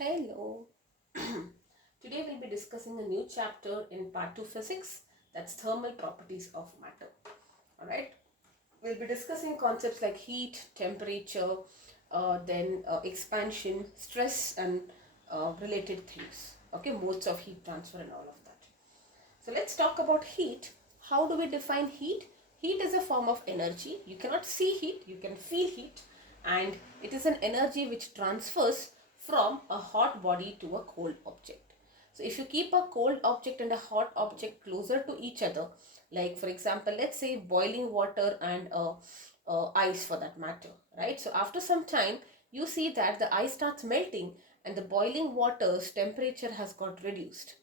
Hello. Today we'll be discussing a new chapter in part 2 physics, that's thermal properties of matter. Alright, we'll be discussing concepts like heat, temperature, then expansion, stress, and related things. Okay, modes of heat transfer and all of that. So let's talk about heat. How do we define heat? Heat is a form of energy. You cannot see heat, you can feel heat, and it is an energy which transfers from a hot body to a cold object. So if you keep a cold object and a hot object closer to each other, like for example, let's say boiling water and ice for that matter, right? So after some time, you see that the ice starts melting and the boiling water's temperature has got reduced.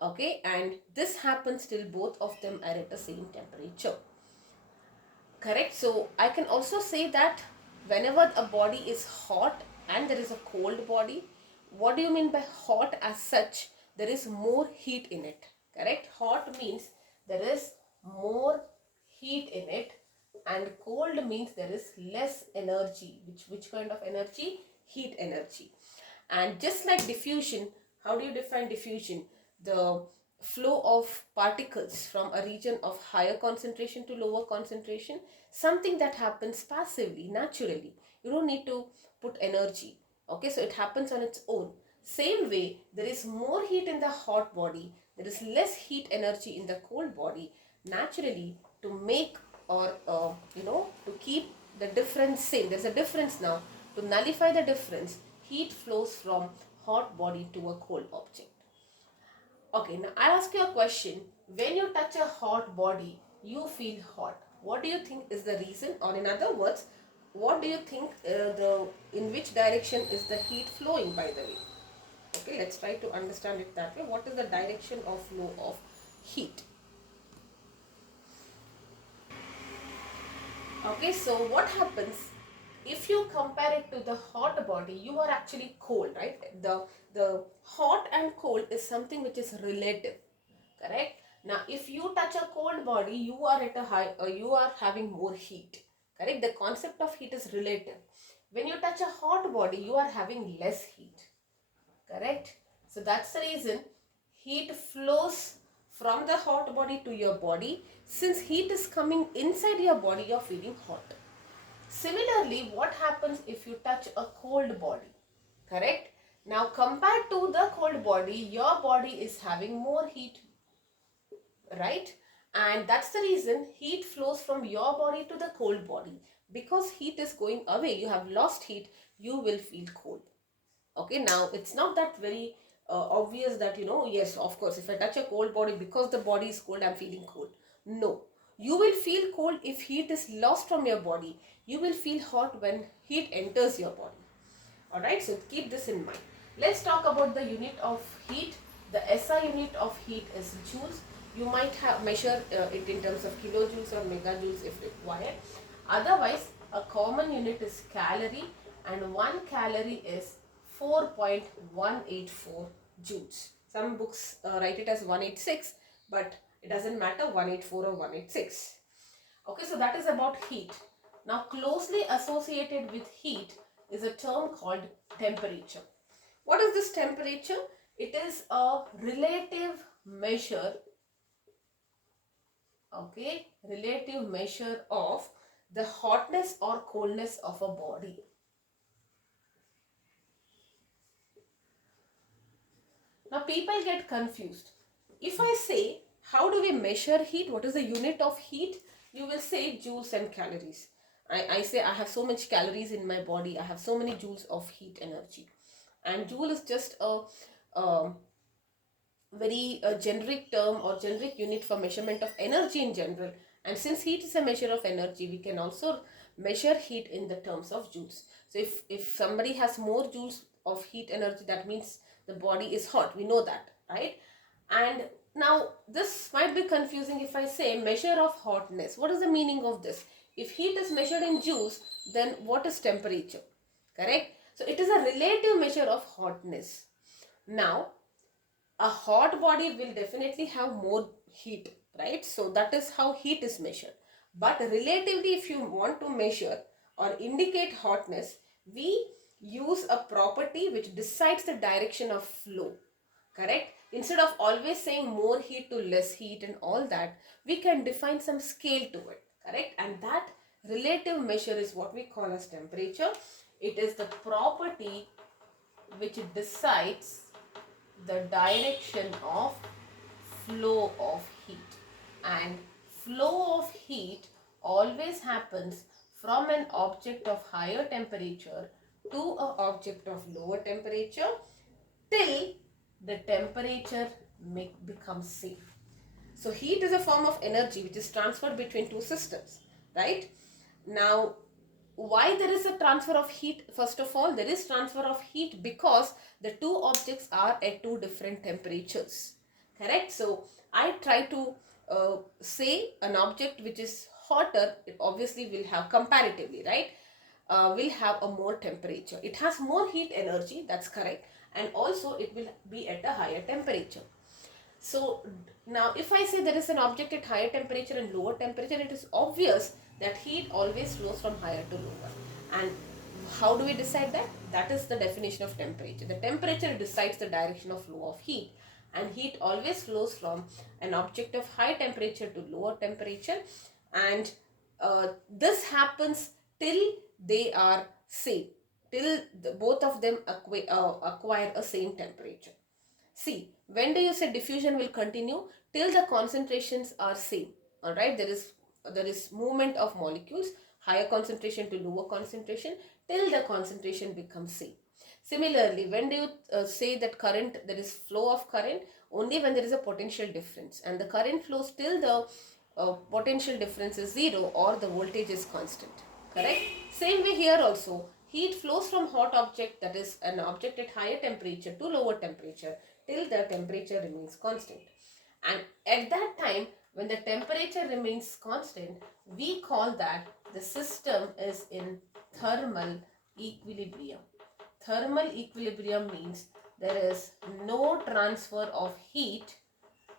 Okay, and this happens till both of them are at the same temperature. Correct. So I can also say that whenever a body is hot and there is a cold body, what do you mean by hot as such? There is more heat in it. Correct. Hot means there is more heat in it, and cold means there is less energy. Which kind of energy? Heat energy. And just like diffusion, how do you define diffusion? The flow of particles from a region of higher concentration to lower concentration, something that happens passively, naturally. You don't need to put energy. Okay, so it happens on its own. Same way, there is more heat in the hot body, there is less heat energy in the cold body. Naturally, to make or to keep the difference same, there's a difference now. To nullify the difference, heat flows from hot body to a cold object. Okay, now I'll ask you a question. When you touch a hot body, you feel hot. What do you think is the reason? Or in other words, what do you think in which direction is the heat flowing, by the way? Okay, let's try to understand it that way. What is the direction of flow of heat? Okay, so what happens if you compare it to the hot body? You are actually cold, right? The hot and cold is something which is relative, correct? Now if you touch a cold body, you are at a high, you are having more heat, correct? The concept of heat is relative. When you touch a hot body, you are having less heat, correct? So that's the reason heat flows from the hot body to your body. Since heat is coming inside your body, you're feeling hot. Similarly, what happens if you touch a cold body? Correct? Now, compared to the cold body, your body is having more heat, right? And that's the reason heat flows from your body to the cold body. Because heat is going away, you have lost heat, you will feel cold. Okay, now it's not that very obvious that yes, of course, if I touch a cold body because the body is cold, I'm feeling cold. No, you will feel cold if heat is lost from your body. You will feel hot when heat enters your body. Alright, so keep this in mind. Let's talk about the unit of heat. The SI unit of heat is joules. You might have measure it in terms of kilojoules or megajoules if required. Otherwise, a common unit is calorie, and 1 calorie is 4.184 joules. Some books write it as 186, but it doesn't matter, 184 or 186. Okay, so that is about heat. Now, closely associated with heat is a term called temperature. What is this temperature? It is a relative measure, okay, relative measure of the hotness or coldness of a body. Now, people get confused. If I say, how do we measure heat? What is the unit of heat? You will say joules and calories. I say I have so much calories in my body. I have so many joules of heat energy. And joule is just a very generic term or generic unit for measurement of energy in general. And since heat is a measure of energy, we can also measure heat in the terms of joules. So if somebody has more joules of heat energy, that means the body is hot. We know that, right? And now this might be confusing if I say measure of hotness. What is the meaning of this? If heat is measured in joules, then what is temperature? Correct? So it is a relative measure of hotness. Now, a hot body will definitely have more heat, right? So that is how heat is measured. But relatively, if you want to measure or indicate hotness, we use a property which decides the direction of flow. Correct? Instead of always saying more heat to less heat and all that, we can define some scale to it. Correct? And that relative measure is what we call as temperature. It is the property which decides the direction of flow of heat. And flow of heat always happens from an object of higher temperature to an object of lower temperature till the temperature becomes same. So heat is a form of energy which is transferred between two systems, right? Now, why there is a transfer of heat? First of all, there is transfer of heat because the two objects are at two different temperatures. Correct? So I try to say an object which is hotter, it obviously will have comparatively, right? Will have a more temperature. It has more heat energy, that's correct. And also it will be at a higher temperature. So now if I say there is an object at higher temperature and lower temperature, it is obvious that heat always flows from higher to lower. And how do we decide that? That is the definition of temperature. The temperature decides the direction of flow of heat, and heat always flows from an object of high temperature to lower temperature, and this happens till they are same, till both of them acquire a same temperature. See, when do you say diffusion will continue? Till the concentrations are same. Alright, there is movement of molecules, higher concentration to lower concentration, till the concentration becomes same. Similarly, when do you say that current, there is flow of current? Only when there is a potential difference, and the current flows till the potential difference is zero or the voltage is constant. Correct? Same way here also, heat flows from hot object, that is an object at higher temperature, to lower temperature till the temperature remains constant. And at that time, when the temperature remains constant, we call that the system is in thermal equilibrium. Thermal equilibrium means there is no transfer of heat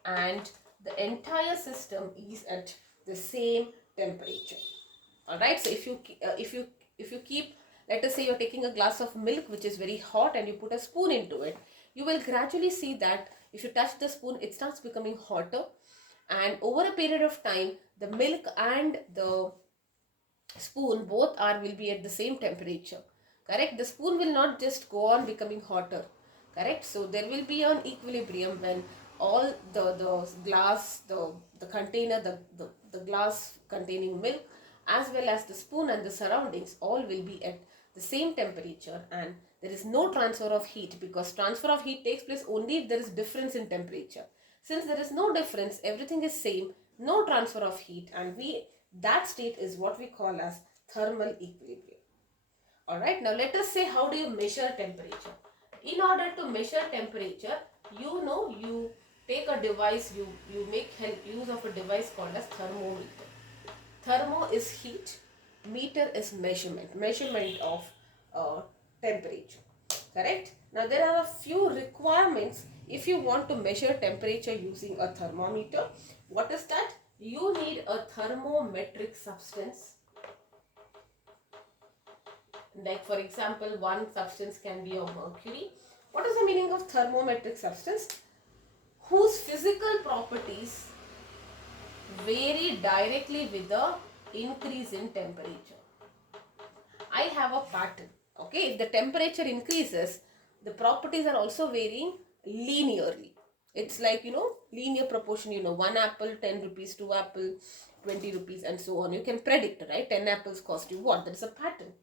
and the entire system is at the same temperature. Alright, so if you keep, let us say you're taking a glass of milk which is very hot and you put a spoon into it, you will gradually see that if you touch the spoon, it starts becoming hotter, and over a period of time the milk and the spoon both will be at the same temperature. Correct? The spoon will not just go on becoming hotter. Correct? So there will be an equilibrium when all the glass, the container, the glass containing milk, as well as the spoon and the surroundings, all will be at the same temperature, and there is no transfer of heat, because transfer of heat takes place only if there is difference in temperature. Since there is no difference, everything is same, no transfer of heat, and that state is what we call as thermal equilibrium. Alright, now let us say, how do you measure temperature? In order to measure temperature, you take a device, you make use of a device called as thermometer. Thermo is heat, meter is measurement of temperature. Correct? Now there are a few requirements if you want to measure temperature using a thermometer. What is that? You need a thermometric substance. Like for example, one substance can be of mercury. What is the meaning of thermometric substance? Whose physical properties vary directly with the increase in temperature. I have a pattern. Okay, if the temperature increases, the properties are also varying linearly. It's like, linear proportion, 1 apple, 10 rupees, 2 apple, 20 rupees, and so on. You can predict, right? 10 apples cost you what? There is a pattern.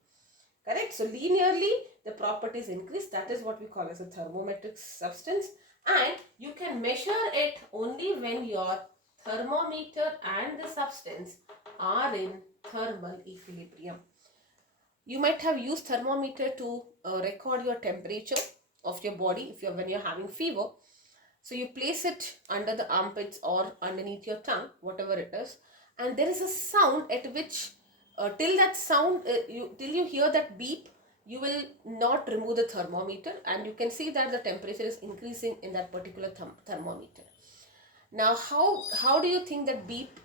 Correct? So linearly, the properties increase. That is what we call as a thermometric substance. And you can measure it only when your thermometer and the substance are in thermal equilibrium. You might have used thermometer to record your temperature of your body when you're having fever. So you place it under the armpits or underneath your tongue, whatever it is, and there is a sound at which till that sound, till you hear that beep, you will not remove the thermometer, and you can see that the temperature is increasing in that particular thermometer. Now, how do you think that beep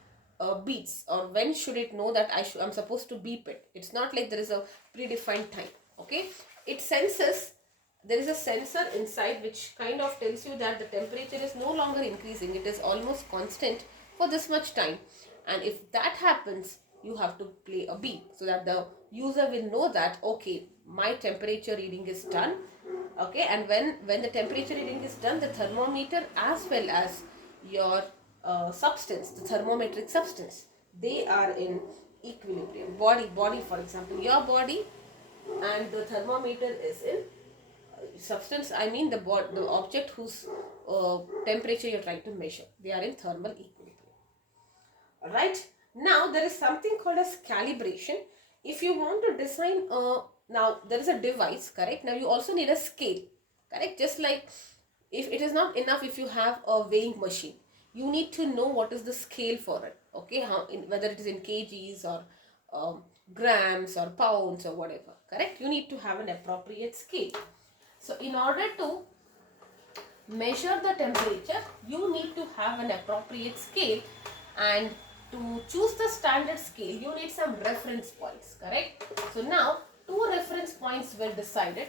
beats, or when should it know that I'm supposed to beep it? It's not like there is a predefined time. Okay, It senses, there is a sensor inside which kind of tells you that the temperature is no longer increasing, it is almost constant for this much time. And if that happens, you have to play a beep so that the user will know that, okay, my temperature reading is done. Okay, and when the temperature reading is done, the thermometer as well as your substance, the thermometric substance, they are in equilibrium. Body for example, your body and the thermometer is in substance, I mean the object whose temperature you're trying to measure, they are in thermal equilibrium. Alright, now there is something called as calibration. If you want to design now there is a device, correct? Now you also need a scale, correct? Just like if it is not enough if you have a weighing machine, you need to know what is the scale for it, okay? Whether it is in kgs or grams or pounds or whatever, correct? You need to have an appropriate scale. So in order to measure the temperature, you need to have an appropriate scale, and to choose the standard scale, you need some reference points, correct? So now, two reference points were decided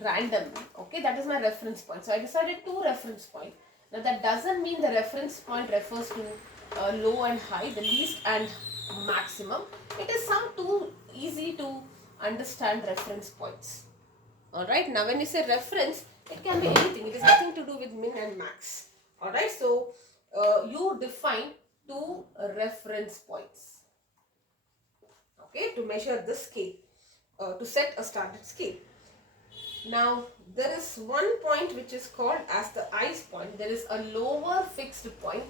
randomly, okay? That is my reference point. So I decided two reference points. Now that doesn't mean the reference point refers to low and high, the least and maximum. It is some two easy to understand reference points. Alright, now when you say reference, it can be anything. It has nothing to do with min and max. Alright, so you define two reference points, okay, to measure the scale, to set a standard scale. Now there is one point which is called as the ice point. There is a lower fixed point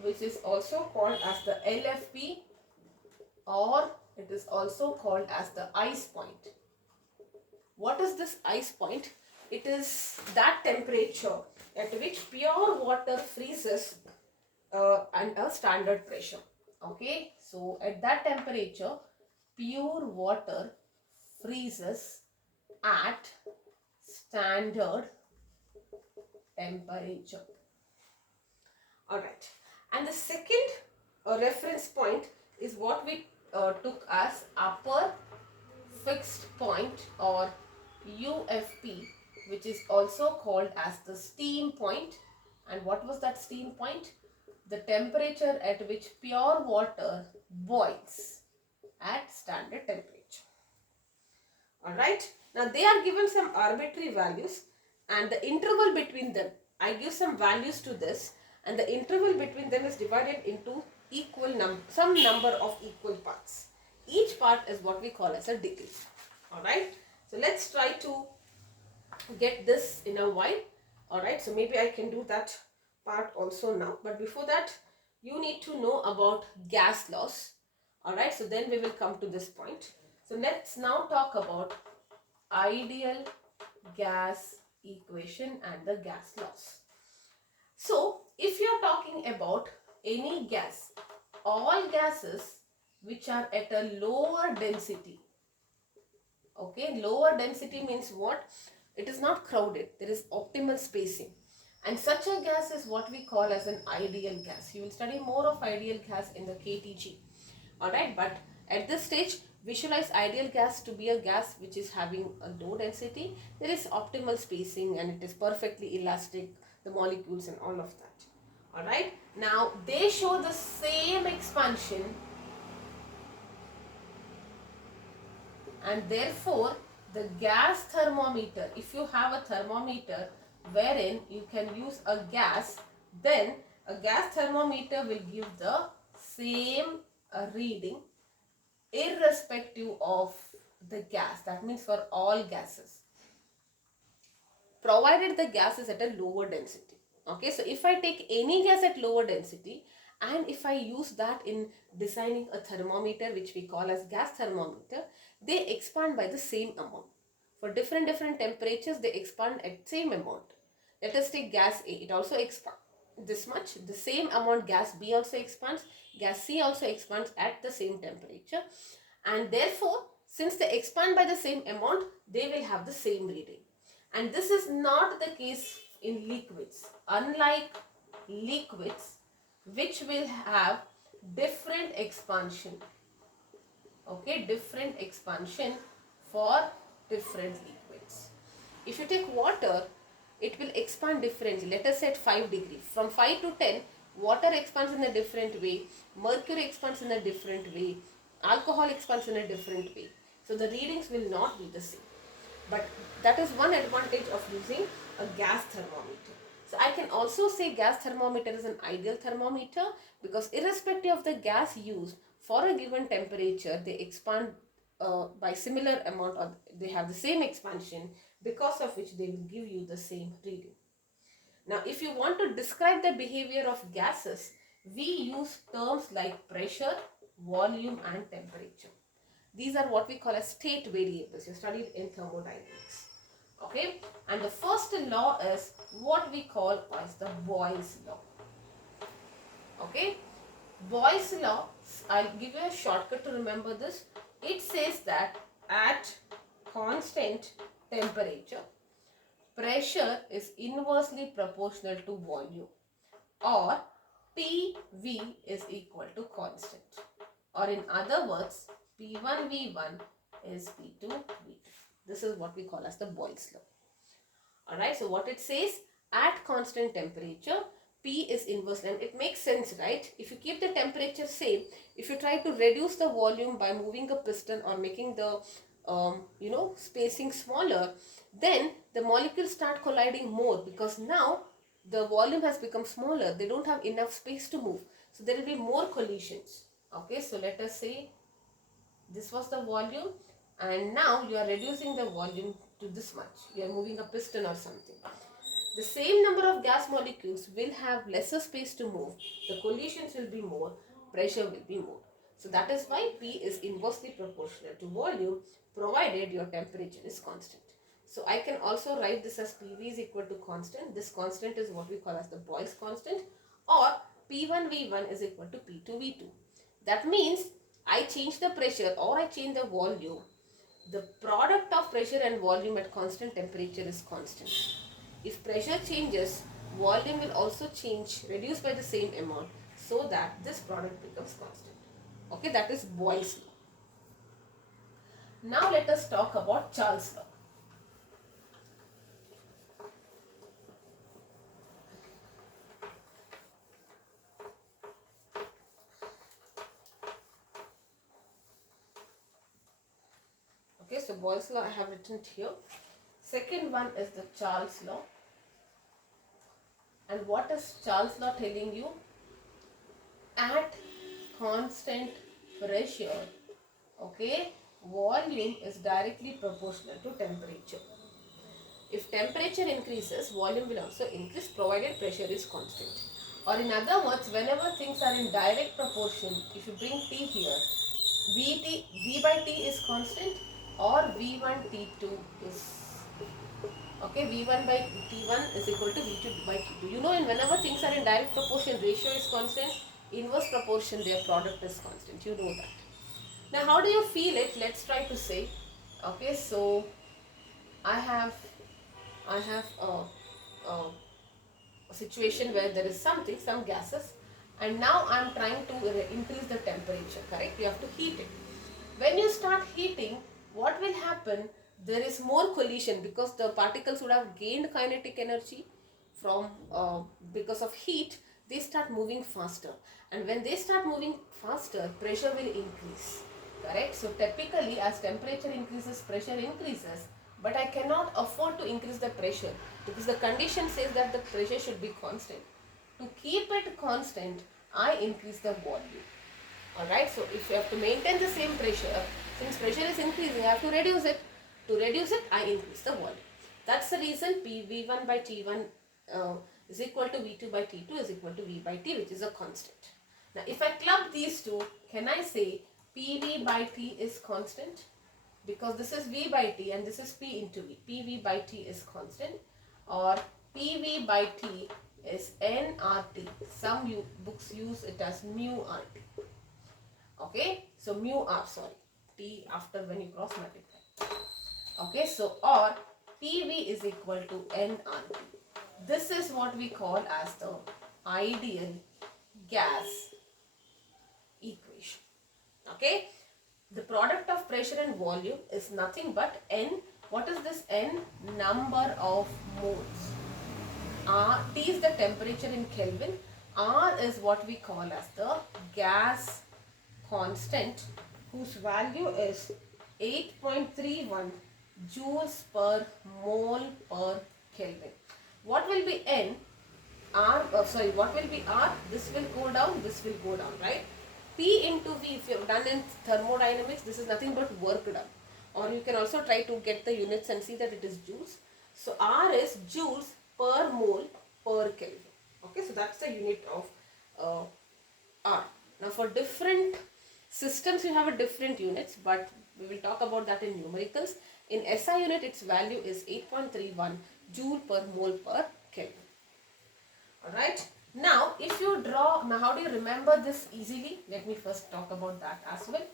which is also called as the LFP, or it is also called as the ice point. What is this ice point? It is that temperature at which pure water freezes and a standard pressure. Okay, so at that temperature, pure water freezes at standard temperature. Alright, and the second reference point is what we took as upper fixed point, or UFP, which is also called as the steam point. And what was that steam point? The temperature at which pure water boils at standard temperature. Alright, now they are given some arbitrary values, and the interval between them, I give some values to this, and the interval between them is divided into some number of equal parts. Each part is what we call as a degree. Alright, so let's try to get this in a while. Alright, so maybe I can do that part also now, but before that you need to know about gas laws. Alright, so then we will come to this point. So let's now talk about ideal gas equation and the gas laws. So if you are talking about any gas, all gases which are at a lower density, okay, lower density means what? It is not crowded, there is optimal spacing, and such a gas is what we call as an ideal gas. You will study more of ideal gas in the KTG. Alright, but at this stage, visualize ideal gas to be a gas which is having a low density, there is optimal spacing, and it is perfectly elastic, the molecules and all of that. Alright, now they show the same expansion, and therefore the gas thermometer, if you have a thermometer wherein you can use a gas, then a gas thermometer will give the same reading irrespective of the gas. That means for all gases, provided the gas is at a lower density. Okay, so if I take any gas at lower density, and if I use that in designing a thermometer which we call as gas thermometer, they expand by the same amount. For different temperatures, they expand at same amount. Let us take gas A, it also expands this much. The same amount gas B also expands, gas C also expands at the same temperature, and therefore since they expand by the same amount, they will have the same reading. And this is not the case in liquids. Unlike liquids which will have different expansion, Okay, different expansion for different liquids. If you take water, it will expand differently. Let us say at 5 degrees. From 5 to 10, water expands in a different way, mercury expands in a different way, alcohol expands in a different way. So the readings will not be the same. But that is one advantage of using a gas thermometer. So I can also say gas thermometer is an ideal thermometer, because irrespective of the gas used for a given temperature, they expand by similar amount, or they have the same expansion, because of which they will give you the same reading. Now, if you want to describe the behavior of gases, we use terms like pressure, volume and temperature. These are what we call as state variables. You studied in thermodynamics. Okay, and the first law is what we call as the Boyle's law. Okay, Boyle's law, I'll give you a shortcut to remember this. It says that at constant temperature, pressure is inversely proportional to volume, or PV is equal to constant, or in other words, P1 V1 is P2 V2. This is what we call as the Boyle's law. Alright, so what it says, at constant temperature, P is inverse, and it makes sense, right? If you keep the temperature same, if you try to reduce the volume by moving a piston or making the spacing smaller, then the molecules start colliding more, because now the volume has become smaller. They don't have enough space to move. So there will be more collisions. Okay, so let us say this was the volume, and now you are reducing the volume to this much. You are moving a piston or something. The same number of gas molecules will have lesser space to move. The collisions will be more, pressure will be more. So that is why P is inversely proportional to volume, provided your temperature is constant. So I can also write this as PV is equal to constant. This constant is what we call as the Boyle's constant, or P1 V1 is equal to P2 V2. That means I change the pressure or I change the volume. The product of pressure and volume at constant temperature is constant. If pressure changes, volume will also change, reduced by the same amount, so that this product becomes constant. Okay, that is Boyle's law. Now let us talk about Charles' law. Okay, so Boyle's law I have written here. Second one is the Charles' law. And what is Charles' law telling you? At constant pressure, okay, volume is directly proportional to temperature. If temperature increases, volume will also increase, provided pressure is constant. Or in other words, whenever things are in direct proportion, if you bring T here, V by T is constant, or V1 T2 is, okay, V1 by T1 is equal to V2 by T2. You know, and whenever things are in direct proportion, ratio is constant, inverse proportion, their product is constant. You know that. Now, how do you feel it? Let's try to say. Okay, so I have a situation where there is some gases, and now I am trying to increase the temperature, correct? You have to heat it. When you start heating, what will happen? There is more collision, because the particles would have gained kinetic energy from because of heat. They start moving faster, and when they start moving faster, pressure will increase, correct? So typically, as temperature increases, pressure increases, but I cannot afford to increase the pressure, because the condition says that the pressure should be constant. To keep it constant, I increase the volume. Alright, so if you have to maintain the same pressure, since pressure is increasing, I have to reduce it. To reduce it, I increase the volume. That's the reason V1 by T1 is equal to V2 by T2 is equal to V by T, which is a constant. Now, if I club these two, can I say PV by T is constant? Because this is V by T and this is P into V. PV by T is constant, or PV by T is nRT. Some books use it as mu RT. Okay, so mu R, sorry, T after when you cross multiply. Okay, so or PV is equal to nRT. This is what we call as the ideal gas equation. Okay, The product of pressure and volume is nothing but N. What is this N? Number of moles. T is the temperature in Kelvin. R is what we call as the gas constant, whose value is 8.31 joules per mole per Kelvin. What will be N? What will be R? This will go down, this will go down, right? P into V, if you have done in thermodynamics, this is nothing but work done. Or you can also try to get the units and see that it is joules. So R is joules per mole per Kelvin. Okay, so that's the unit of R. Now for different systems you have a different units, but we will talk about that in numericals. In SI unit its value is 8.31 joule per mole per Kelvin. Alright. Now if you draw, now how do you remember this easily? Let me first talk about that as well.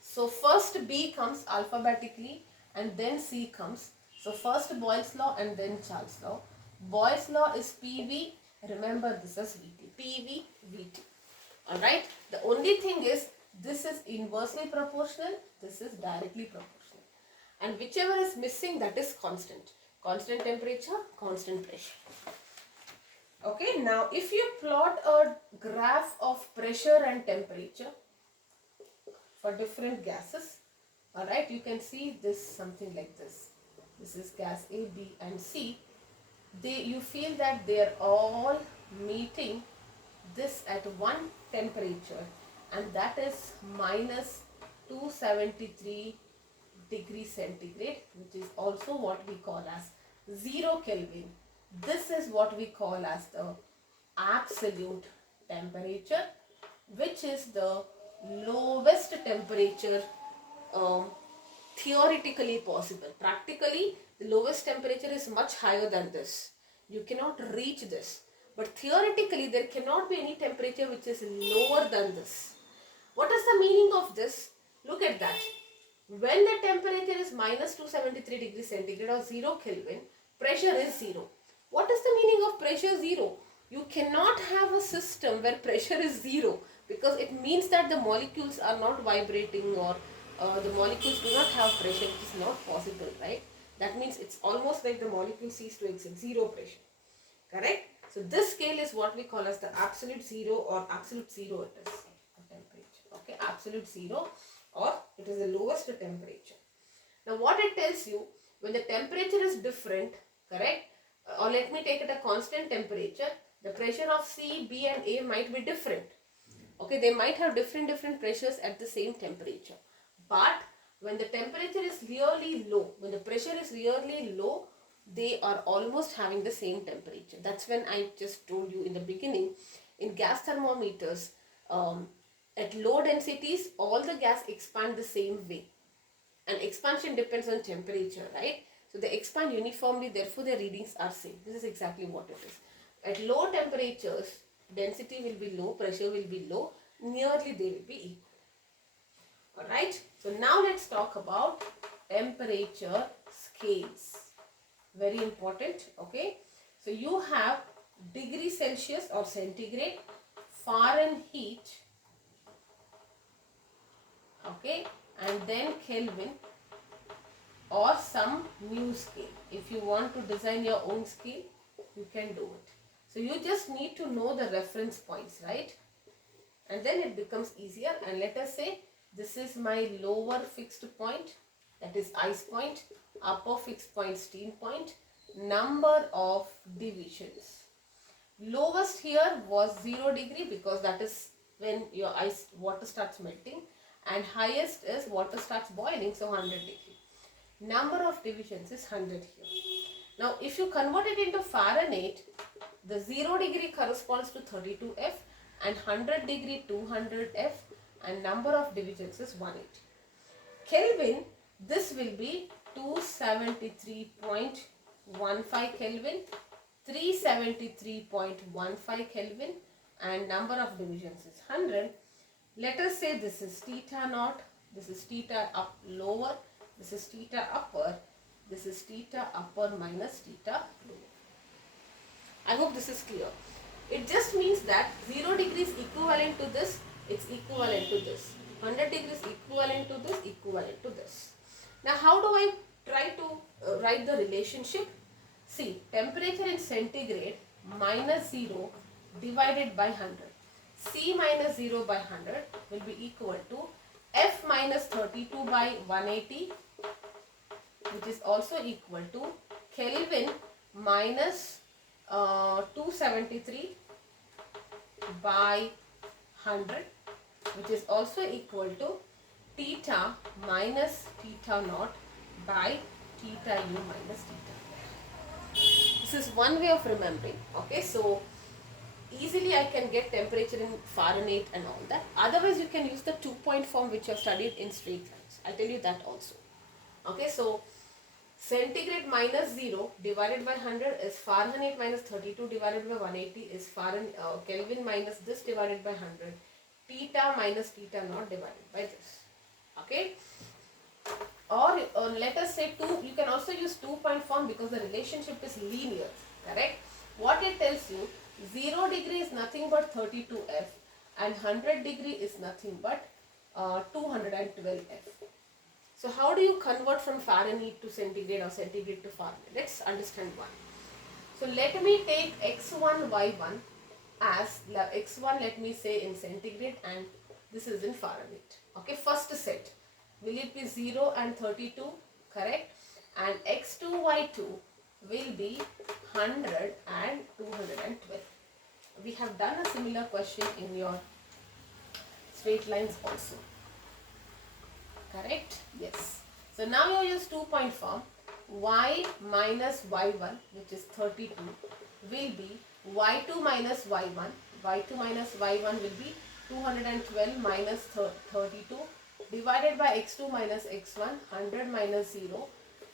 So first B comes alphabetically and then C comes. So first Boyle's law and then Charles' law. Boyle's law is PV. Remember this as VT. PV, VT. Alright. The only thing is this is inversely proportional. This is directly proportional. And whichever is missing, that is constant. Constant temperature, constant pressure. Okay. Now if you plot a graph of pressure and temperature for different gases, alright, you can see this something like this. This is gas A, B and C. You feel that they are all meeting this at one temperature, and that is minus 273 degrees centigrade, which is also what we call as 0 Kelvin. This is what we call as the absolute temperature, which is the lowest temperature theoretically possible. Practically, the lowest temperature is much higher than this. You cannot reach this. But theoretically, there cannot be any temperature which is lower than this. What is the meaning of this? Look at that. When the temperature is minus 273 degrees centigrade or 0 Kelvin, pressure is 0. What is the meaning of pressure 0? You cannot have a system where pressure is 0, because it means that the molecules are not vibrating, or the molecules do not have pressure. It is not possible, right? That means it's almost like the molecule cease to exist, 0 pressure. Correct? So this scale is what we call as the absolute 0, or absolute 0 it is, the temperature. Okay, absolute 0, or it is the lowest temperature. Now what it tells you, when the temperature is different, correct? Or let me take it a constant temperature, the pressure of C, B and A might be different. Okay, they might have different pressures at the same temperature. But when the temperature is really low, when the pressure is really low, they are almost having the same temperature. That's when I just told you in the beginning, in gas thermometers, at low densities, all the gas expand the same way. And expansion depends on temperature, right? So they expand uniformly, therefore their readings are same. This is exactly what it is. At low temperatures, density will be low, pressure will be low, nearly they will be equal. Alright, so now let's talk about temperature scales. Very important, okay. So you have degree Celsius or centigrade, Fahrenheit, okay, and then Kelvin, or some new scale. If you want to design your own scale, you can do it. So you just need to know the reference points, right? And then it becomes easier. And let us say this is my lower fixed point, that is ice point, upper fixed point steam point, number of divisions. Lowest here was 0 degree, because that is when your water starts melting, and highest is water starts boiling, so 100 degree. Number of divisions is 100 here. Now if you convert it into Fahrenheit, the 0 degree corresponds to 32 F, and 100 degree 200 F, and number of divisions is 180. Kelvin, this will be 273.15 Kelvin, 373.15 Kelvin, and number of divisions is 100. Let us say this is theta naught, this is theta up lower, this is theta upper, this is theta upper minus theta lower. I hope this is clear. It just means that 0 degrees equivalent to this, it's equivalent to this. 100 degrees equivalent to this, equivalent to this. Now how do I try to write the relationship? See, temperature in centigrade minus 0 divided by 100. C minus 0 by 100 will be equal to F minus 32 by 180, which is also equal to Kelvin minus 273 by 100, which is also equal to theta minus theta naught by theta u minus theta. This is one way of remembering. Okay, so easily I can get temperature in Fahrenheit and all that. Otherwise you can use the 2-point form which you have studied in straight lines. I'll tell you that also. Okay, so centigrade minus 0 divided by 100 is Fahrenheit minus 32 divided by 180 is Kelvin minus this divided by 100. Theta minus theta naught divided by this. Okay. Or let us say 2, you can also use 2-point form because the relationship is linear. Correct. What it tells you, 0 degree is nothing but 32F and 100 degree is nothing but 212F. So how do you convert from Fahrenheit to centigrade or centigrade to Fahrenheit? Let's understand one. So let me take x1, y1 as x1, let me say in centigrade, and this is in Fahrenheit. Okay, first set. Will it be 0 and 32? Correct. And x2, y2 will be 100 and 212. We have done a similar question in your straight lines also. Correct? Yes. So now you use 2-point form. Y minus y1, which is 32, will be y2 minus y1. y2 minus y1 will be 212 minus 32 divided by x2 minus x1, 100 minus 0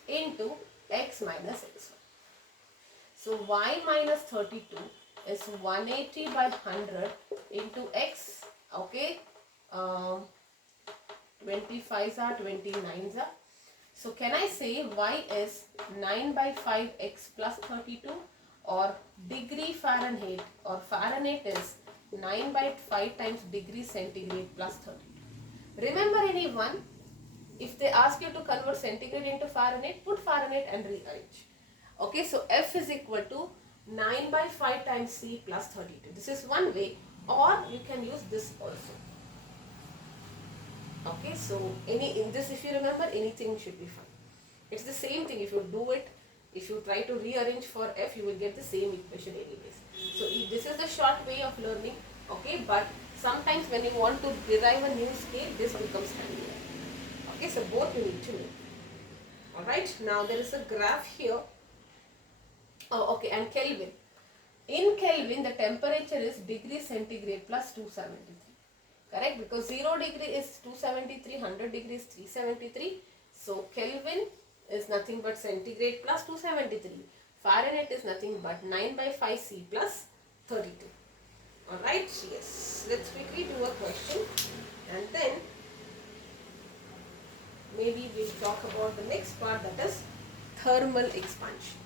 into x minus x1. So y minus 32 is 180 by 100 into x. Okay. 25s are 29s are. So can I say y is 9 by 5x plus 32, or degree Fahrenheit or Fahrenheit is 9 by 5 times degree centigrade plus 32. Remember anyone, if they ask you to convert centigrade into Fahrenheit, put Fahrenheit and rearrange. Okay, so F is equal to 9 by 5 times C plus 32. This is one way, or you can use this also. Okay, so in this, if you remember, anything should be fine. It's the same thing. If you do it, if you try to rearrange for F, you will get the same equation anyways. So this is the short way of learning. Okay, but sometimes when you want to derive a new scale, this becomes handier. Okay, so both you need to know. Alright, now there is a graph here. Oh, okay, and Kelvin. In Kelvin, the temperature is degree centigrade plus 273. Correct? Because 0 degree is 273, 100 degree is 373. So Kelvin is nothing but centigrade plus 273. Fahrenheit is nothing but 9 by 5 C plus 32. Alright, yes. Let's quickly do a question and then maybe we'll talk about the next part, that is thermal expansion.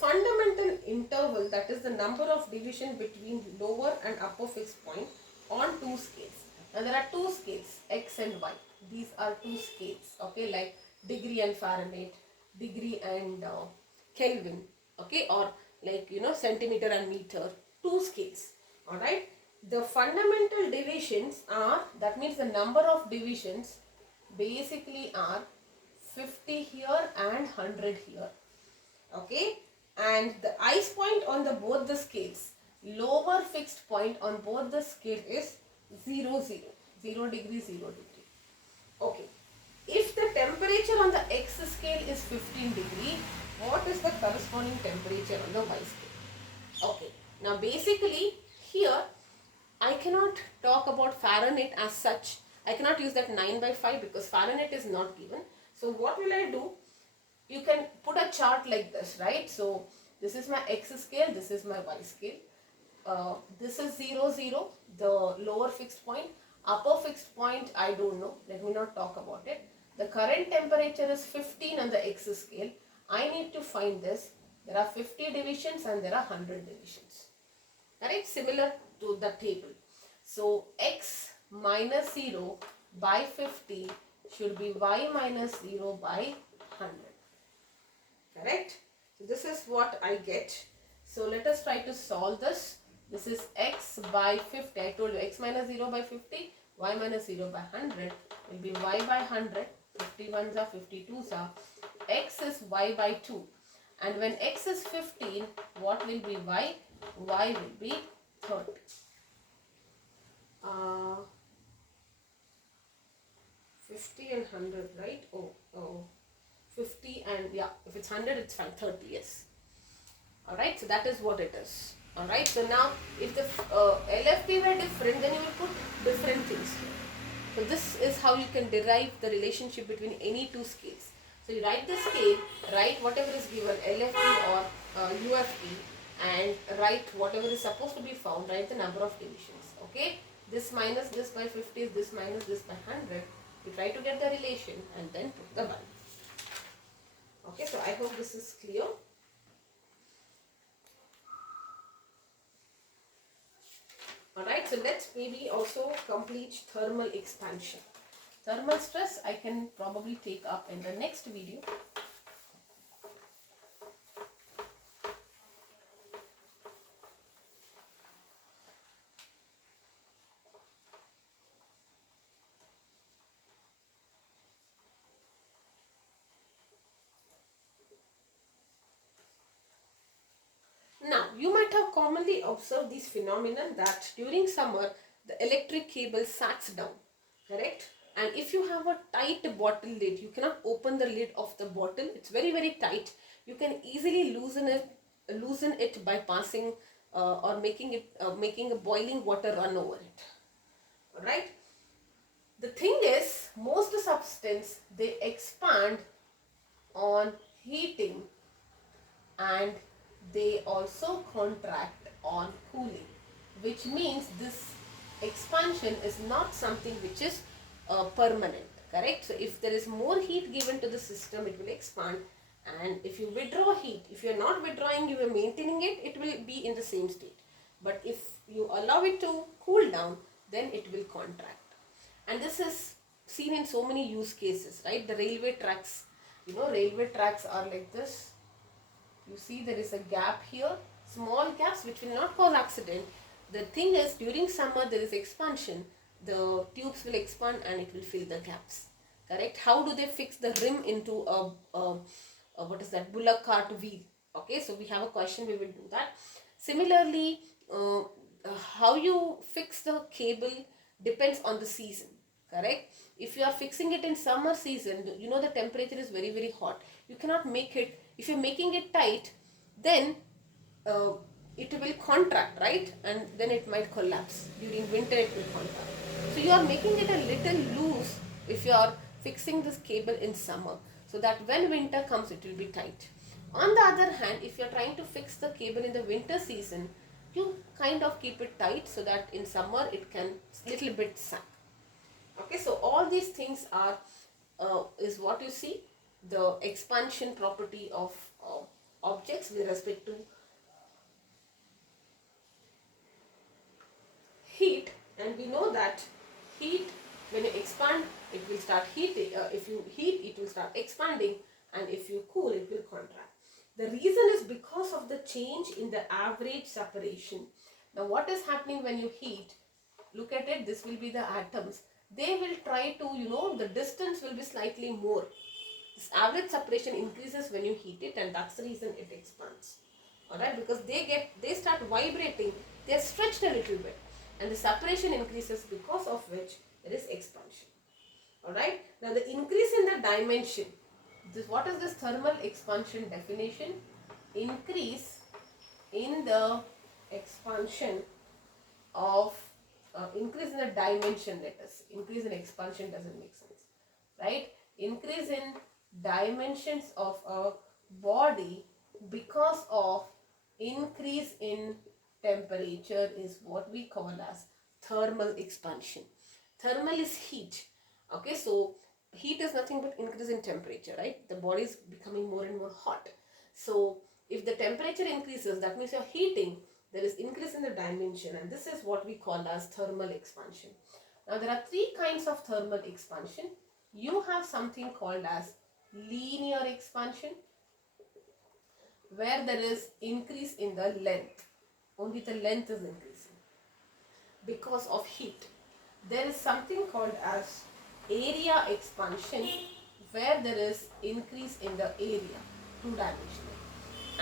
Fundamental interval, that is the number of division between lower and upper fixed point on two scales. Now there are two scales, x and y. These are two scales, okay, like degree and Fahrenheit, degree and Kelvin, okay, or like centimeter and meter, two scales. Alright, the fundamental divisions are, that means the number of divisions basically are 50 here and 100 here, okay. And the ice point on both the scales, lower fixed point on both the scale is 0, 0. 0 degree, 0 degree. Okay. If the temperature on the x scale is 15 degree, what is the corresponding temperature on the y scale? Okay. Now basically here I cannot talk about Fahrenheit as such. I cannot use that 9 by 5 because Fahrenheit is not given. So what will I do? you can put a chart like this, right? So this is my x scale, this is my y scale. This is 0, 0, the lower fixed point. Upper fixed point, I don't know. Let me not talk about it. The current temperature is 15 on the x scale. I need to find this. There are 50 divisions and there are 100 divisions. Correct? Similar to the table. So x minus 0 by 50 should be y minus 0 by 100. Correct? So this is what I get. So let us try to solve this. This is x by 50. I told you x minus 0 by 50, y minus 0 by 100 will be y by 100. 51s are 52s are. X is y by 2. And when x is 15, what will be y? Y will be 30. 50 and 100, right? Oh. 50 and yeah, if it's 100, it's fine. 30, yes. Alright, so that is what it is. Alright, so now if the LFP were different, then you will put different things here. So this is how you can derive the relationship between any two scales. So you write the scale, write whatever is given, LFP or UFP, and write whatever is supposed to be found, write the number of divisions. Okay, this minus this by 50 is this minus this by 100. You try to get the relation and then put the 1. Okay, so I hope this is clear. Alright, so let's maybe also complete thermal expansion. Thermal stress I can probably take up in the next video. Now, you might have commonly observed this phenomenon that during summer, the electric cable sats down, correct? And if you have a tight bottle lid, you cannot open the lid of the bottle. It's very, very tight. You can easily loosen it by passing or making a boiling water run over it. Alright? The thing is, most substance, they expand on heating and they also contract on cooling, which means this expansion is not something which is permanent, correct? So if there is more heat given to the system, it will expand, and if you withdraw heat, if you are not withdrawing, you are maintaining it, it will be in the same state. But if you allow it to cool down, then it will contract. And this is seen in so many use cases, right? The railway tracks, railway tracks are like this. You see there is a gap here, small gaps which will not cause accident. The thing is, during summer there is expansion. The tubes will expand and it will fill the gaps. Correct? How do they fix the rim into a what is that, bullock cart wheel? Okay, so we have a question, we will do that. Similarly, how you fix the cable depends on the season. Correct? If you are fixing it in summer season, the temperature is very, very hot. You cannot make it, if you're making it tight, then it will contract, right? And then it might collapse. During winter it will contract. So you are making it a little loose if you are fixing this cable in summer, so that when winter comes it will be tight. On the other hand, if you are trying to fix the cable in the winter season, you kind of keep it tight so that in summer it can little bit sag. Okay, so all these things are is what you see, the expansion property of objects with respect to heat. And we know that heat, when you expand, it will start heating. If you heat, it will start expanding, and if you cool, it will contract. The reason is because of the change in the average separation. Now what is happening when you heat? Look at it, this will be the atoms. They will try to, the distance will be slightly more. This average separation increases when you heat it, and that's the reason it expands. Alright, because they start vibrating, they are stretched a little bit, and the separation increases, because of which there is expansion. Alright, now the increase in the dimension. What is this thermal expansion definition? Increase in the expansion of increase in the dimension, let us. Increase in expansion doesn't make sense, right? Increase in dimensions of a body because of increase in temperature is what we call as thermal expansion. Thermal is heat. Okay, so heat is nothing but increase in temperature, right? The body is becoming more and more hot. So if the temperature increases, that means you're heating, there is increase in the dimension, and this is what we call as thermal expansion. Now there are three kinds of thermal expansion. You have something called as linear expansion, where there is increase in the length. Only the length is increasing because of heat. There is something called as area expansion, where there is increase in the area, two-dimensional.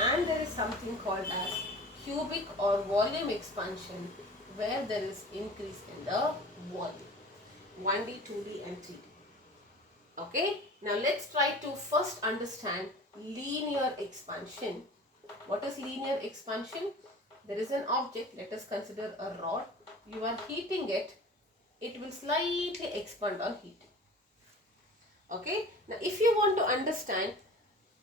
And there is something called as cubic or volume expansion, where there is increase in the volume, 1D, 2D and 3D. Okay, now let's try to first understand linear expansion. What is linear expansion? There is an object, let us consider a rod. You are heating it, it will slightly expand on heating. Okay, now if you want to understand,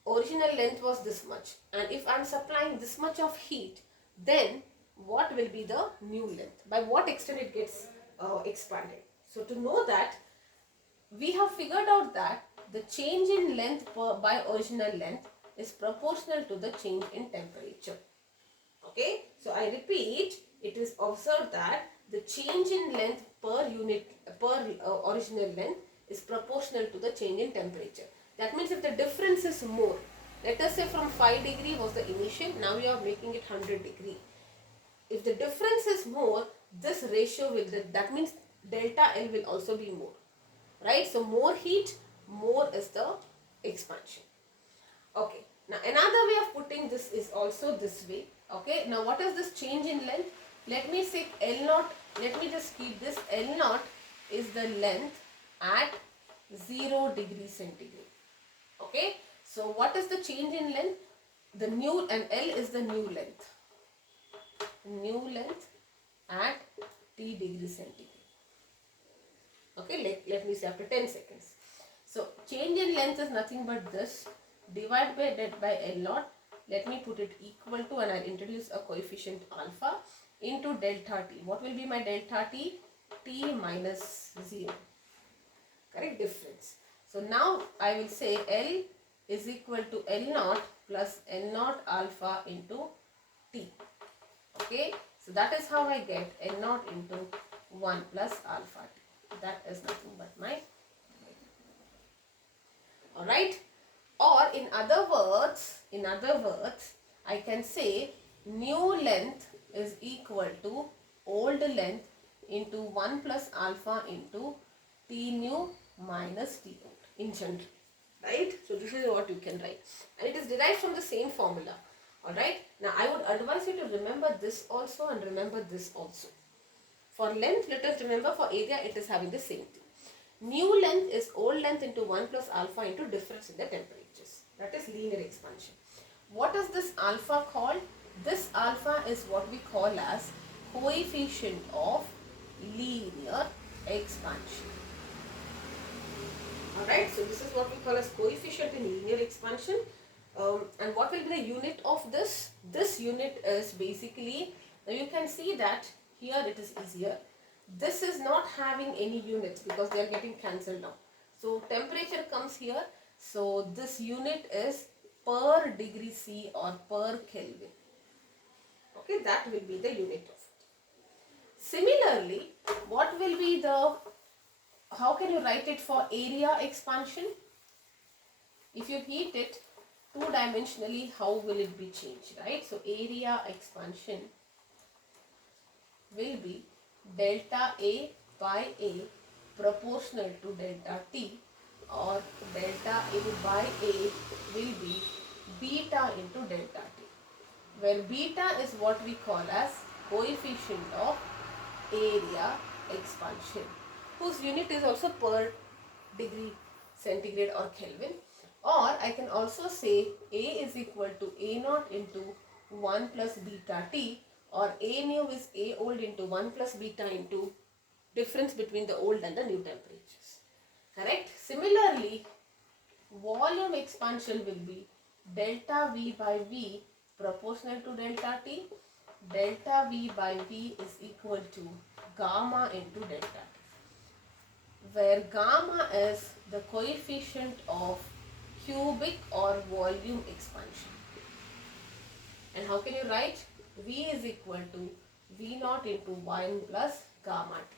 original length was this much, and if I am supplying this much of heat, then what will be the new length? By what extent it gets expanded? So to know that, we have figured out that the change in length by original length is proportional to the change in temperature. Okay, so I repeat, it is observed that the change in length per unit, original length is proportional to the change in temperature. That means if the difference is more, let us say from 5 degree was the initial, now you are making it 100 degree. If the difference is more, this ratio will, that means delta L will also be more. Right? So more heat, more is the expansion. Okay. Now another way of putting this is also this way. Okay. Now what is this change in length? Let me say L naught. Let me just keep this. L naught is the length at 0 degree centigrade. Okay. So what is the change in length? The new, and L is the new length. New length at T degree centigrade. Okay, let me say after 10 seconds. So change in length is nothing but this, divide by that by L naught. Let me put it equal to, and I'll introduce a coefficient alpha, into delta T. What will be my delta T? T minus 0. Correct, difference. So now I will say L is equal to L naught plus L naught alpha into T. Okay, so that is how I get L naught into 1 plus alpha T. That is nothing but my, alright. Or in other words, I can say new length is equal to old length into 1 plus alpha into T new minus T old in general. Right? So this is what you can write. And it is derived from the same formula. Alright. Now I would advise you to remember this also and remember this also. For length, let us remember, for area it is having the same thing. New length is old length into 1 plus alpha into difference in the temperatures. That is linear expansion. What is this alpha called? This alpha is what we call as coefficient of linear expansion. Alright, so this is what we call as coefficient in linear expansion. And what will be the unit of this? This unit is basically, now you can see that here it is easier. This is not having any units because they are getting cancelled now. So temperature comes here. So this unit is per degree C or per Kelvin. Okay, that will be the unit of it. Similarly, what will be the, how can you write it for area expansion? If you heat it two-dimensionally, how will it be changed, right? So area expansion will be delta A by A proportional to delta T, or delta A by A will be beta into delta T, where beta is what we call as coefficient of area expansion, whose unit is also per degree centigrade or Kelvin. Or I can also say A is equal to A naught into 1 plus beta T, or A new is A old into 1 plus beta into difference between the old and the new temperatures. Correct? Similarly, volume expansion will be delta V by V proportional to delta T. Delta V by V is equal to gamma into delta T, where gamma is the coefficient of cubic or volume expansion. And how can you write? V is equal to V naught into 1 plus gamma T,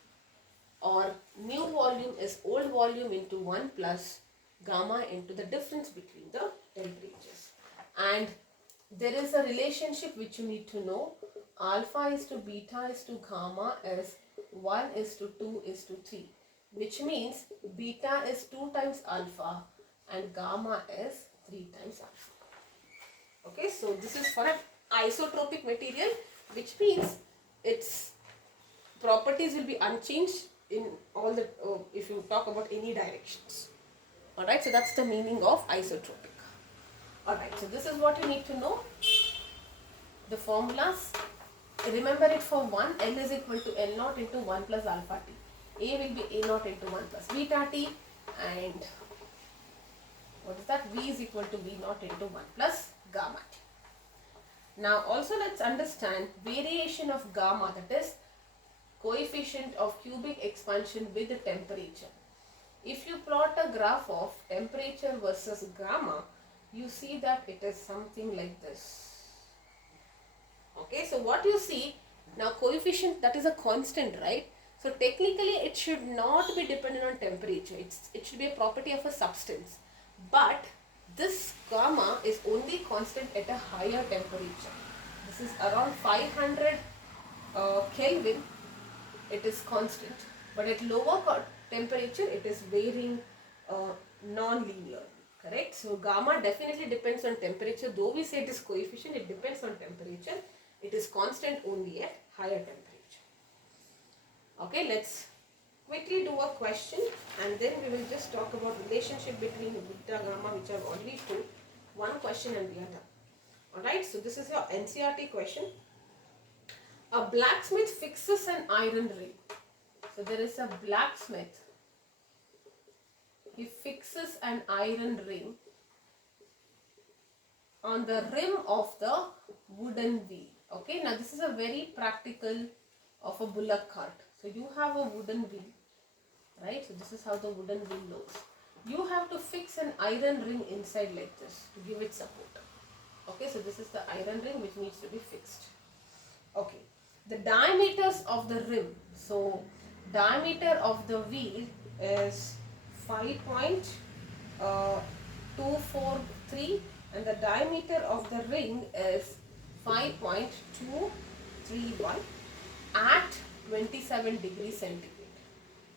or new volume is old volume into 1 plus gamma into the difference between the temperatures. And there is a relationship which you need to know. Alpha is to beta is to gamma is 1 is to 2 is to 3, which means beta is 2 times alpha and gamma is 3 times alpha. Okay, so this is for an isotropic material, which means its properties will be unchanged in all the if you talk about any directions. Alright, so that's the meaning of isotropic. Alright, so this is what you need to know. The formulas, remember it for 1, L is equal to L naught into 1 plus alpha T. A will be A naught into 1 plus beta T, and what is that? V is equal to V naught into 1 plus gamma T. Now also let's understand variation of gamma, that is coefficient of cubic expansion with the temperature. If you plot a graph of temperature versus gamma, you see that it is something like this. Okay, so what you see now, coefficient, that is a constant, right? So technically it should not be dependent on temperature. It should be a property of a substance. But this gamma is only constant at a higher temperature. This is around 500 Kelvin. It is constant, but at lower temperature it is varying non-linear, correct? So gamma definitely depends on temperature. Though we say it is coefficient, it depends on temperature. It is constant only at higher temperature. Okay, let's quickly do a question and then we will just talk about relationship between beta gamma, which I have already told. One question and we are done. Alright, so this is your NCERT question. A blacksmith fixes an iron ring. So there is a blacksmith. He fixes an iron ring on the rim of the wooden wheel. Okay, now this is a very practical of a bullock cart. So you have a wooden wheel, right? So this is how the wooden wheel looks. You have to fix an iron ring inside like this to give it support. Okay, so this is the iron ring which needs to be fixed. Okay, the diameters of the rim. So diameter of the wheel is 5.243 and the diameter of the ring is 5.231 at 27 degrees centigrade.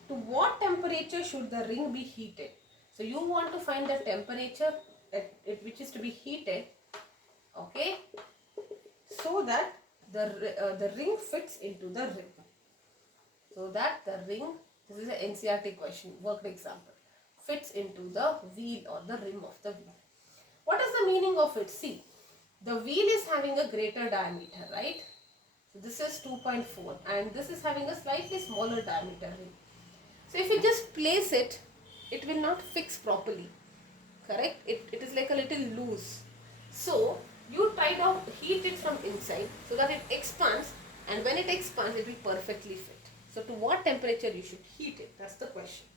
To what temperature should the ring be heated? So you want to find the temperature at which is to be heated, okay, so that the ring fits into the ring. So that the ring, this is an NCERT question, worked example, fits into the wheel or the rim of the wheel. What is the meaning of it? See, the wheel is having a greater diameter, right? So this is 2.4 and this is having a slightly smaller diameter ring. So if you just place it, it will not fix properly, correct? It is like a little loose. So you try to heat it from inside so that it expands, and when it expands it will perfectly fit. So to what temperature you should heat it? That's the question.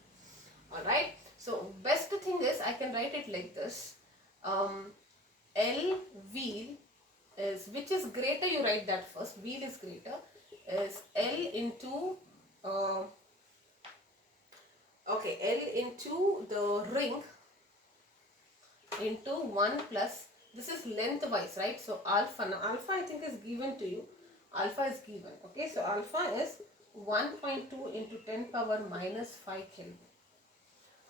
Alright. So best thing is I can write it like this. L wheel is, which is greater, you write that first, wheel is greater, is L into L into the ring into 1 plus, this is lengthwise, right? So alpha, now alpha I think is given to you, alpha is given, okay? So alpha is 1.2 into 10 power minus 5 Kelvin.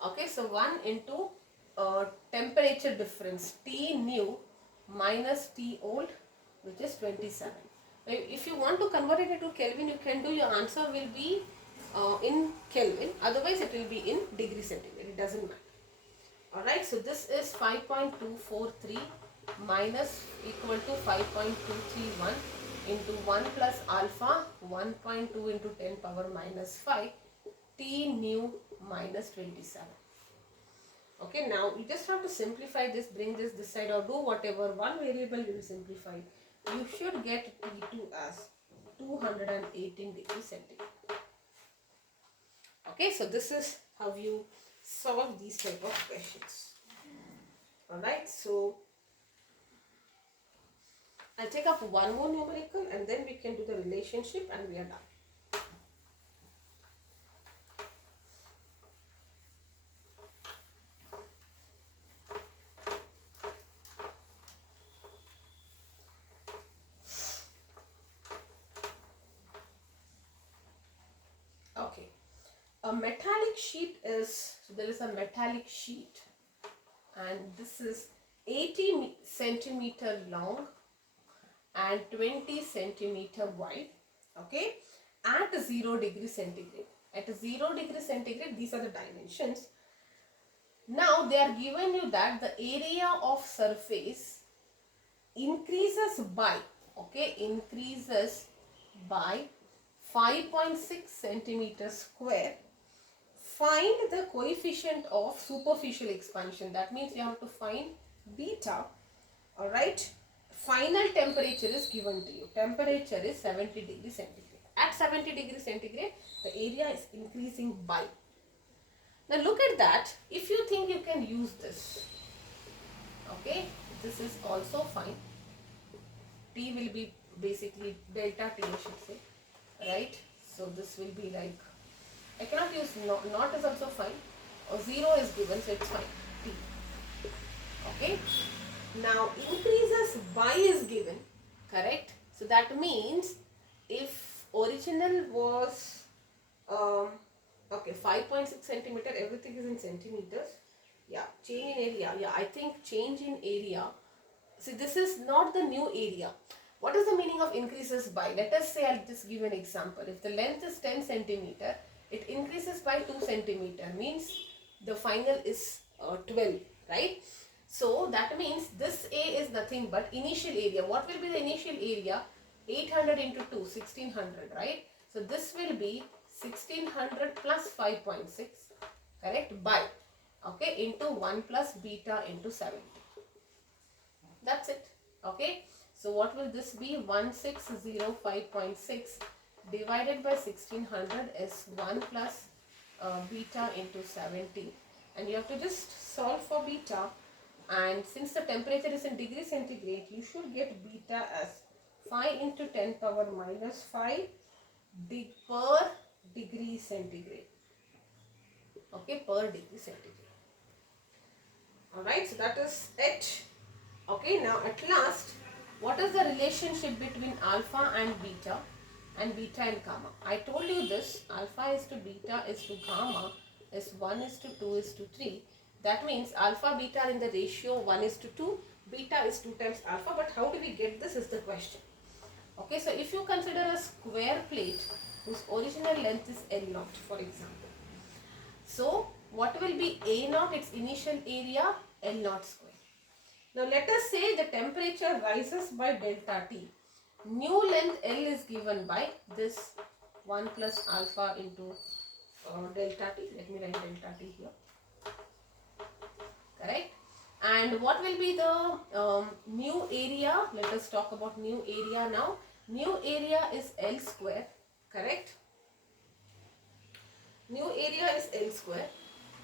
Okay, so 1 into temperature difference, T new minus T old, which is 27. Now, if you want to convert it into Kelvin, you can do, your answer will be in Kelvin, otherwise it will be in degree centigrade, it doesn't matter. Alright, so this is 5.243 minus equal to 5.231 into 1 plus alpha, 1.2 into 10 power minus 5, T new minus 27. Okay, now you just have to simplify this, bring this side, or do whatever. One variable you will simplify. You should get T2 as 218 degrees centigrade. Okay, so this is how you solve these type of questions. Alright, so I'll take up one more numerical and then we can do the relationship and we are done. Okay, a metallic sheet is, so there is a metallic sheet and this is 80 centimeter long and 20 centimeter wide, okay, at 0 degree centigrade. At 0 degree centigrade, these are the dimensions. Now they are given you that the area of surface increases by, okay, increases by 5.6 centimeters square. Find the coefficient of superficial expansion. That means you have to find beta. Alright. Final temperature is given to you. Temperature is 70 degrees centigrade. At 70 degrees centigrade, the area is increasing by. Now look at that. If you think you can use this, okay, this is also fine. T will be basically delta T, I should say, right? So this will be like, I cannot use not is also fine, or 0 is given, so it's fine, T. Okay. Now increases by is given, correct? So that means if original was okay, 5.6 centimeter, everything is in centimeters. Yeah, change in area. Yeah, I think change in area. See, this is not the new area. What is the meaning of increases by? Let us say, I'll just give an example. If the length is 10 centimeter, it increases by 2 centimeter, means the final is 12, right? So that means this A is nothing but initial area. What will be the initial area? 800 into 2, 1600, right? So this will be 1600 plus 5.6, correct, by, okay, into 1 plus beta into 70. That's it. Okay. So what will this be? 1605.6 divided by 1600 is 1 plus beta into 70. And you have to just solve for beta. And since the temperature is in degree centigrade, you should get beta as 5 into 10 power minus 5 per degree centigrade. Okay, per degree centigrade. Alright, so that is it. Okay, now at last, what is the relationship between alpha and beta and gamma? I told you this, alpha is to beta is to gamma is 1 is to 2 is to 3. That means alpha beta are in the ratio 1 is to 2, beta is 2 times alpha. But how do we get this is the question. Okay, so if you consider a square plate whose original length is L0, for example. So what will be A0, its initial area, L0 square. Now let us say the temperature rises by delta T. New length L is given by this 1 plus alpha into delta T. Let me write delta T here. Correct? And what will be the new area? Let us talk about new area now. New area is L square. Correct? New area is L square.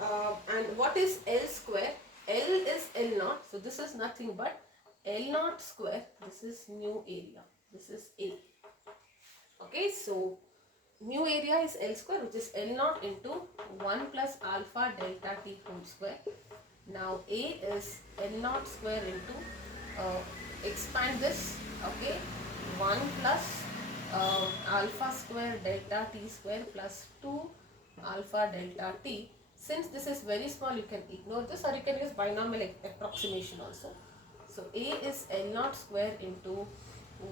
And what is L square? L is L0. So this is nothing but L0 square. This is new area. This is A. Okay, so new area is L square, which is L0 into 1 plus alpha delta T whole square. Now A is L0 square into, expand this, okay, 1 plus alpha square delta T square plus 2 alpha delta T. Since this is very small, you can ignore this, or you can use binomial approximation also. So A is L0 square into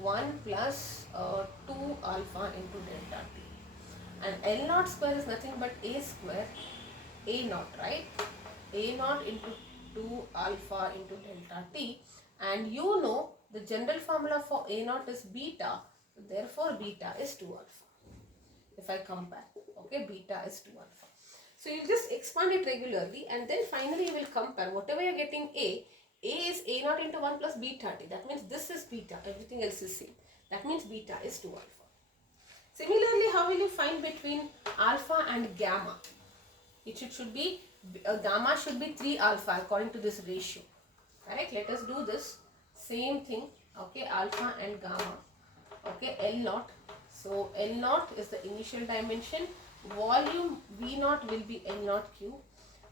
1 plus 2 alpha into delta T. And L0 square is nothing but A square, A0, right? A0 into 2 alpha into delta T. And you know the general formula for A0 is beta. Therefore, beta is 2 alpha. If I compare, okay, beta is 2 alpha. So you'll just expand it regularly, and then finally you will compare whatever you're getting A is A naught into 1 plus beta t. That means this is beta, everything else is same. That means beta is 2 alpha. Similarly, how will you find between alpha and gamma? It should be, gamma should be 3 alpha according to this ratio. Correct? Let us do this. Same thing. Okay, alpha and gamma. Okay, L naught. So L naught is the initial dimension. Volume V naught will be L naught cube.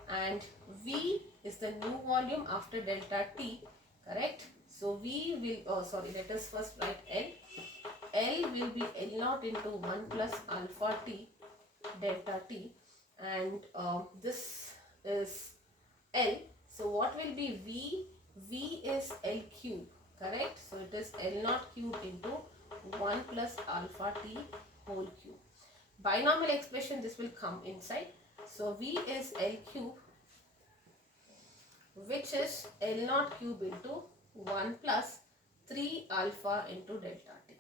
And V is the new volume after delta T. Correct? So V will, let us first write L. L will be L naught into 1 plus alpha T delta T. And this is L. So what will be V? V is L cube, correct? So it is L naught cube into 1 plus alpha T whole cube. Binomial expression, this will come inside. So V is L cube, which is L naught cube into 1 plus 3 alpha into delta T.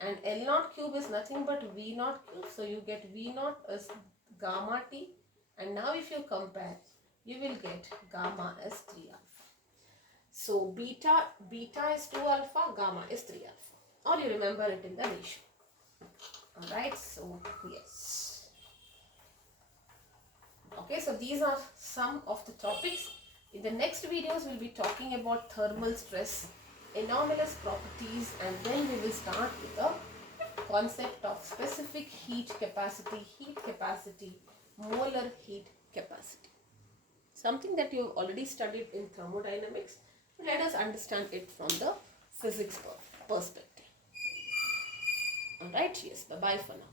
And L naught cube is nothing but V naught cube. So you get V naught as gamma T. And now if you compare, you will get gamma as 3 alpha. So beta is 2 alpha, gamma is 3 alpha. Or you remember it in the ratio. Alright, so yes. Okay, so these are some of the topics. In the next videos, we'll be talking about thermal stress, anomalous properties, and then we will start with the concept of specific heat capacity, molar heat capacity. Something that you have already studied in thermodynamics, but let us understand it from the physics perspective. Alright, yes, bye-bye for now.